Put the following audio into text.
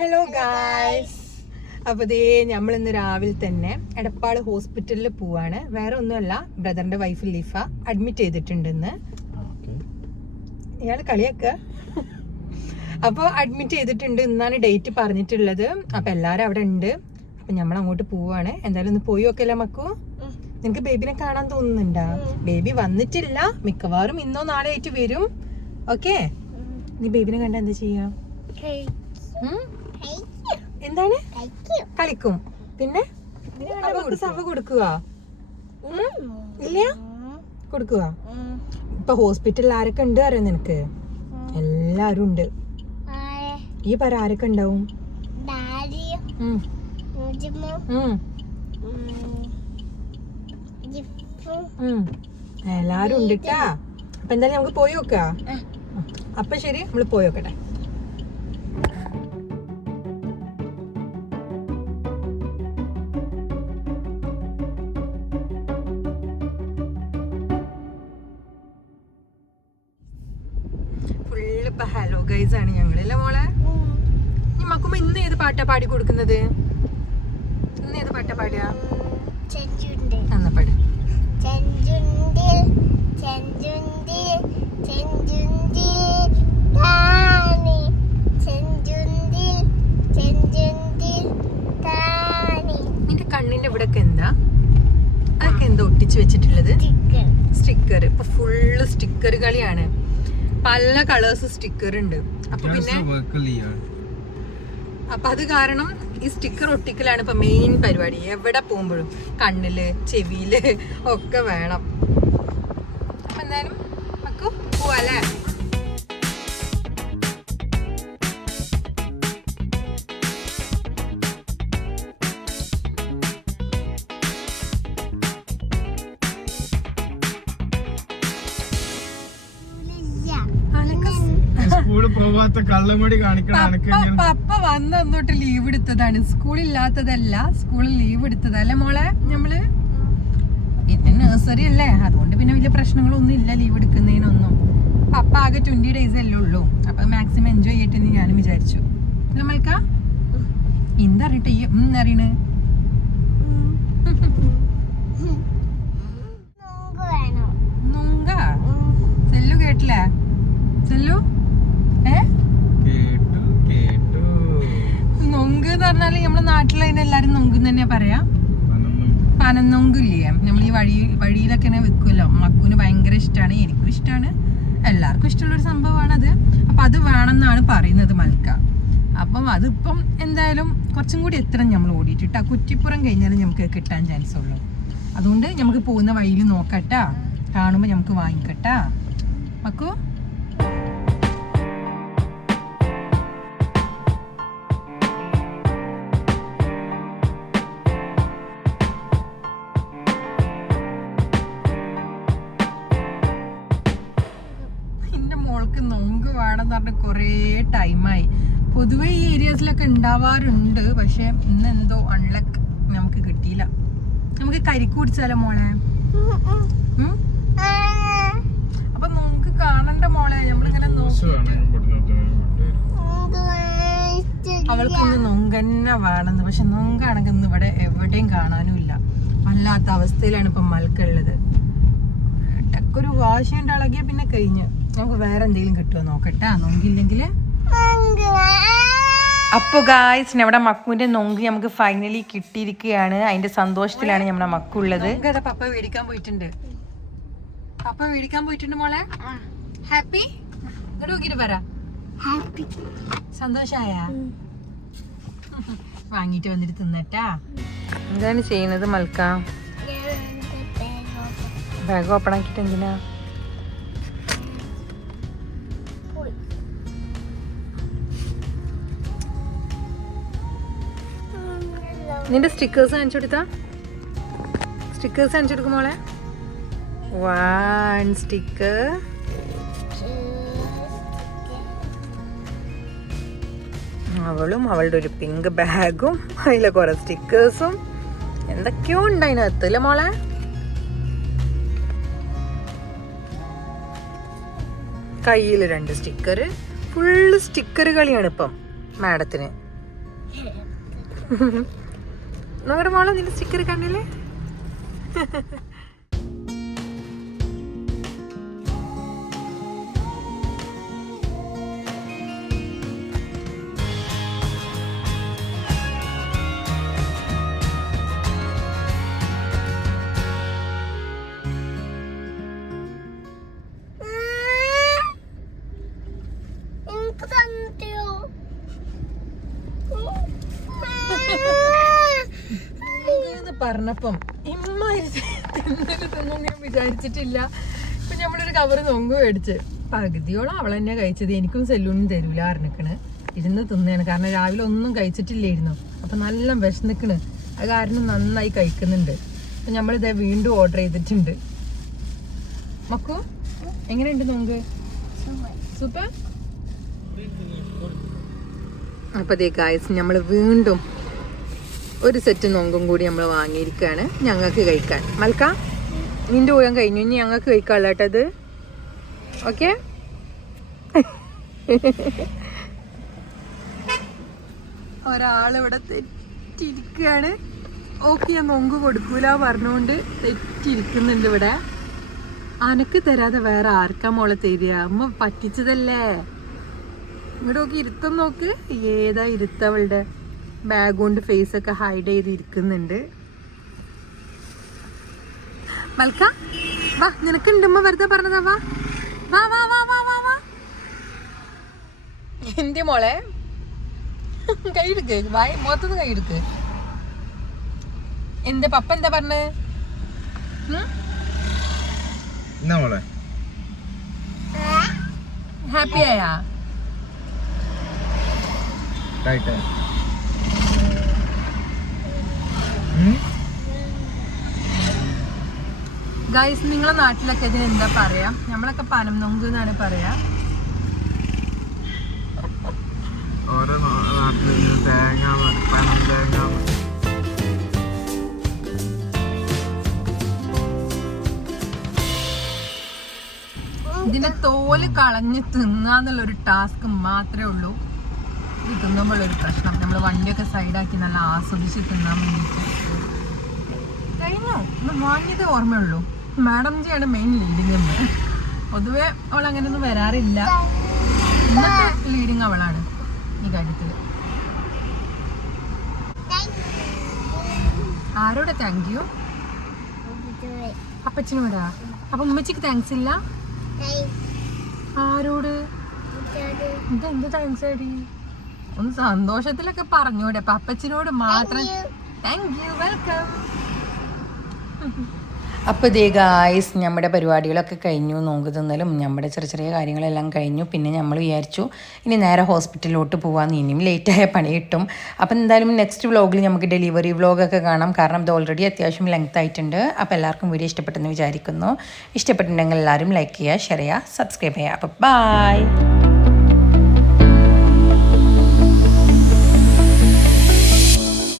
Hello guys, അപ്പോൾ ദേ നമ്മളിന്ന് രാവിലെ തന്നെ എടപ്പാള് ഹോസ്പിറ്റലിൽ പോവാണ്. വേറെ ഒന്നുമല്ല, ബ്രദറിന്റെ വൈഫ് ലിഫ അഡ്മിറ്റ് ചെയ്തിട്ടുണ്ടെന്ന്. ഇയാൾ കളിയാക്കുക. അപ്പോൾ അഡ്മിറ്റ് ചെയ്തിട്ടുണ്ട്, ഇന്നാണ് ഡേറ്റ് പറഞ്ഞിട്ടുള്ളത്. അപ്പോൾ എല്ലാവരും അവിടെ ഉണ്ട്. അപ്പം നമ്മൾ അങ്ങോട്ട് പോവാണ്. എന്തായാലും ഒന്ന് പോയി നോക്കല്ലേ മക്കു? നിനക്ക് ബേബിനെ കാണാൻ തോന്നുന്നുണ്ടാ? ബേബി വന്നിട്ടില്ല, മിക്കവാറും ഇന്നോ നാളെ ആയിട്ട് വരും. ഓക്കെ, നീ ബേബിനെ കണ്ട എന്താ ചെയ്യാ? എന്താണ്? കളിക്കും. പിന്നെ സഭ കൊടുക്കുക ഇല്ല? കൊടുക്കുക. ഇപ്പൊ ഹോസ്പിറ്റലിൽ ആരൊക്കെ ഉണ്ട് അറിയാം നിനക്ക്? എല്ലാരും ഉണ്ട്. ഈ പറ ആരൊക്കെ ഉണ്ടാവും? എല്ലാരും ഉണ്ട് ട്ടാ. അപ്പൊ എന്തായാലും നമുക്ക് പോയി നോക്ക. അപ്പൊ ശരി, നമ്മള് പോയി നോക്കട്ടെ. ഫുള്ള് ഹലോ ഗൈസ് ആണ് ഞങ്ങളല്ലേ മോളെ? ഈ മക്കുമ്പോ ഇന്ന് ഏത് പാട്ടാ പാടി കൊടുക്കുന്നത്? ഇന്ന് ഏത് പാട്ടാ പാടുക? എന്നാ പാട്. നിന്റെ കണ്ണിന്റെ ഇവിടെ ഒക്കെ എന്താ? അതൊക്കെ എന്താ ഒട്ടിച്ചു വെച്ചിട്ടുള്ളത്? സ്റ്റിക്കർ. ഇപ്പൊ ഫുള്ള് സ്റ്റിക്കർ കളിയാണ്. പല കളേഴ്സ് സ്റ്റിക്കർ ഉണ്ട്. അപ്പൊ പിന്നെ അപ്പൊ അത് കാരണം ഈ സ്റ്റിക്കർ ഒട്ടിക്കലാണ് ഇപ്പൊ മെയിൻ പരിപാടി. എവിടെ പോകുമ്പോഴും കണ്ണില് ചെവിയില് ഒക്കെ വേണം. അപ്പൊ എന്തായാലും മക്കു പോവാല്ലേ? പപ്പ വന്നോട്ട് ലീവ് എടുത്തതാണ്, സ്കൂളില്ലാത്തതല്ല. സ്കൂളിൽ ലീവ് എടുത്തതല്ലേ മോളെ? നമ്മള് പിന്നെ നഴ്സറി അല്ലേ, അതുകൊണ്ട് പിന്നെ വലിയ പ്രശ്നങ്ങളൊന്നും ഇല്ല ലീവ് എടുക്കുന്നതിനൊന്നും. പപ്പ ആകെ 20 days അല്ലേ ഉള്ളൂ. അപ്പൊ മാക്സിമം എൻജോയ് ചെയ്യട്ടെന്ന് ഞാനും വിചാരിച്ചു. നമ്മൾക്കാ എന്തറിയട്ടെ ഈ അറിയണ്? നൊങ്ക സെല്ലു കേട്ടില്ലേ? സെല്ലു നൊങ്ക് എന്ന് പറഞ്ഞാല് നമ്മളെ നാട്ടിൽ അതിന് എല്ലാരും നൊങ്ക് തന്നെയാ പറയാ. പനന്നൊങ്കില്ലേ, നമ്മൾ ഈ വഴിയിലൊക്കെ വെക്കുമല്ലോ. മക്കുവിന് ഭയങ്കര ഇഷ്ടമാണ്, എനിക്കും ഇഷ്ടമാണ്, എല്ലാവർക്കും ഇഷ്ടമുള്ളൊരു സംഭവമാണ് അത്. അപ്പൊ അത് വേണമെന്നാണ് പറയുന്നത് മൽക്ക. അപ്പം അതിപ്പം എന്തായാലും കുറച്ചും കൂടി എത്ര നമ്മൾ ഓടിയിട്ടാ, കുറ്റിപ്പുറം കഴിഞ്ഞാലും നമുക്ക് കിട്ടാൻ ചാൻസ് ഉള്ളൂ. അതുകൊണ്ട് നമുക്ക് പോകുന്ന വഴിയിൽ നോക്കട്ടാ, കാണുമ്പോ നമുക്ക് വാങ്ങിക്കട്ടാ മക്കു. നൊങ്ക് വേണമെന്ന് പറഞ്ഞ കുറേ ടൈമായി. പൊതുവെ ഈ ഏരിയാസിലൊക്കെ ഉണ്ടാവാറുണ്ട്, പക്ഷെ ഇന്ന് എന്തോ അൺലക്ക്, നമുക്ക് കിട്ടിയില്ല. നമുക്ക് കരിക്ക് കുടിച്ചാലോ മോളെ? അപ്പൊ നമുക്ക് കാണണ്ട മോളെ, നമ്മളിങ്ങനെ അവൾക്കിന്ന് നൊങ്കന്നെ വേണമെന്ന്. പക്ഷെ നൊങ്കാണെങ്കിൽ ഇന്ന് ഇവിടെ എവിടെയും കാണാനും ഇല്ല. വല്ലാത്ത അവസ്ഥയിലാണ് ഇപ്പൊ മൽക്കുള്ളത്. ടക്കൊരു വാശിയുണ്ട് അളകിയ പിന്നെ കഴിഞ്ഞ്. നമുക്ക് വേറെ എന്തെങ്കിലും കിട്ടുമോ നോക്കട്ടെ, നൊങ്കില്ലെങ്കിൽ. അപ്പൊ ഗായ്സ്, നമ്മുടെ മക്കുവിന്റെ നൊങ്ക് നമുക്ക് ഫൈനലി കിട്ടിയിരിക്കുകയാണ്. അതിന്റെ സന്തോഷത്തിലാണ് നമ്മുടെ മക്കുള്ളത്. പപ്പ മേടിക്കാൻ പോയിട്ടുണ്ട്. പപ്പ മേടിക്കാൻ പോയിട്ടുണ്ട് മോളെ. ഹാപ്പി നോക്കിട്ട് പറ. സന്തോഷായ? വാങ്ങിട്ട് വന്നിട്ട് തിന്നട്ടാ. എന്താണ് ചെയ്യുന്നത് മൽക്ക? ബാഗ് ഓപ്പൺ ആക്കിട്ട് എന്തിനാ? നിന്റെ സ്റ്റിക്കേഴ്സ് കാണിച്ചു കൊടുത്താ? സ്റ്റിക്കേഴ്സ് കാണിച്ചു കൊടുക്കും മോളെ. 1 സ്റ്റിക്കർ, അവളും അവളുടെ ഒരു പിങ്ക് ബാഗും അതിലെ കുറെ സ്റ്റിക്കേഴ്സും എന്തൊക്കെയോ ഉണ്ട് അതിനകത്ത് അല്ലേ മോളെ? കയ്യിൽ 2 സ്റ്റിക്കർ. ഫുള്ള് സ്റ്റിക്കർ കളിയാണ് ഇപ്പം മാഡത്തിന്. നമ്മുടെ മോളെ നിന്റെ സ്റ്റിക്കർ കണ്ടില്ലേ? പറഞ്ഞപ്പം തിന്നൊന്നും ഞാൻ വിചാരിച്ചിട്ടില്ല. ഇപ്പൊ നമ്മളൊരു കവറ് നൊങ്ക് മേടിച്ച് പകുതിയോളം അവൾ തന്നെ കഴിച്ചത്. എനിക്കും സെല്ലൂനും തരൂല അറിഞ്ഞിക്കണ്. ഇരുന്ന് തിന്നാണ്. കാരണം രാവിലെ ഒന്നും കഴിച്ചിട്ടില്ലായിരുന്നു. അപ്പൊ നല്ല വിശന്നിക്കണ്. അത് കാരണം നന്നായി കഴിക്കുന്നുണ്ട്. അപ്പൊ നമ്മളിതേ വീണ്ടും ഓർഡർ ചെയ്തിട്ടുണ്ട്. മക്കു എങ്ങനെയുണ്ട് നൊങ്ക്? സൂപ്പർ. അപ്പൊ ദേ ഗായ്സ് നമ്മൾ വീണ്ടും ഒരു സെറ്റ് നൊങ്കും കൂടി നമ്മൾ വാങ്ങിയിരിക്കുകയാണ് ഞങ്ങൾക്ക് കഴിക്കാൻ. മൽക്ക നിന്റെ ഊഴം കഴിഞ്ഞു, ഇനി ഞങ്ങൾക്ക് കഴിക്കാനുള്ള കേട്ടത്. ഓക്കെ, ഒരാളിവിടെ തെറ്റിയിരിക്കുകയാണ്. ഓക്കെ, ഞാൻ നൊങ്ക് കൊടുക്കൂല പറഞ്ഞുകൊണ്ട് തെറ്റിയിരിക്കുന്നുണ്ട് ഇവിടെ. അനക്ക് തരാതെ വേറെ ആർക്കാ മോളെ തരിക? അമ്മ പറ്റിച്ചതല്ലേ. ഇങ്ങോട്ട് നോക്കി ഇരുത്തം നോക്ക്. ഏതാ ഇരുത്തവളുടെ ബാഗ് കൊണ്ട് ഫേസ് ഒക്കെ ഹൈഡ് ചെയ്ത് ഇരിക്കുന്നുണ്ട്. മൽക്ക വാ, നിനക്കുണ്ടമ്മ വെറുതെ പറഞ്ഞതാ. വാ വാ വാ വാ വാ വാ വാ. എന്റെ മോളെ കൈയെടുക്ക്, വായി മുഖത്തുനിന്ന് കൈയെടുക്ക്. എന്റെ പപ്പ എന്താ പറഞ്ഞത്? ഹാപ്പി ആയാ? ഗൈസ്, നിങ്ങളെ നാട്ടിലൊക്കെ ഇതിന് എന്താ പറയാ? നമ്മളൊക്കെ പനം നൊങ്ക് എന്നാണ് പറയാ. ഇതിന്റെ തോല് കളഞ്ഞ് തിന്നാന്നുള്ളൊരു ടാസ്ക് മാത്രമേ ഉള്ളൂ. ഇത് തിന്നുമ്പോഴൊരു പ്രശ്നം. നമ്മൾ വണ്ടിയൊക്കെ സൈഡാക്കി നല്ല ആസ്വദിച്ച് തിന്നാൻ വേണ്ടിയിട്ട് കഴിഞ്ഞു. ഒന്ന് വാങ്ങിയതേ ഓർമ്മയുള്ളൂ. മാഡം ജിയാണ് മെയിൻ ലീഡിങ് എന്ന്. പൊതുവെ അവൾ അങ്ങനെയൊന്നും വരാറില്ല. ഇന്നത്തെ ലീഡിങ് അവളാണ് ഈ കാര്യത്തിൽ. ആരോടെ താങ്ക് യു? അപ്പച്ചനോടാ? അപ്പൊ ഉമ്മച്ചിക്ക് താങ്ക്സ് ഇല്ല? ആരോട്? ഇതെന്ത് താങ്ക്സ് ആടി? ഒന്ന് സന്തോഷത്തിലൊക്കെ പറഞ്ഞൂടെ? അപ്പൊ അപ്പച്ചനോട് മാത്രം താങ്ക് യു, വെൽക്കം. അപ്പോൾ ദേ ഗായ്സ്, നമ്മുടെ പരിപാടികളൊക്കെ കഴിഞ്ഞു. നോമ്പ് തിന്നലും നമ്മുടെ ചെറിയ ചെറിയ കാര്യങ്ങളെല്ലാം കഴിഞ്ഞു. പിന്നെ നമ്മൾ വിചാരിച്ചു ഇനി നേരെ ഹോസ്പിറ്റലിലോട്ട് പോകാമെന്ന്. ഇനിയും ലേറ്റായ പണി കിട്ടും. അപ്പം എന്തായാലും നെക്സ്റ്റ് വ്ളോഗിൽ നമുക്ക് ഡെലിവറി വ്ളോഗൊക്കെ കാണാം. കാരണം ഇത് ഓൾറെഡി അത്യാവശ്യം ലെങ്ത് ആയിട്ടുണ്ട്. അപ്പോൾ എല്ലാവർക്കും വീഡിയോ ഇഷ്ടപ്പെട്ടെന്ന് വിചാരിക്കുന്നു. ഇഷ്ടപ്പെട്ടിട്ടുണ്ടെങ്കിൽ എല്ലാവരും ലൈക്ക് ചെയ്യുക, ഷെയർ ചെയ്യുക, സബ്സ്ക്രൈബ് ചെയ്യുക. അപ്പോൾ ബൈ.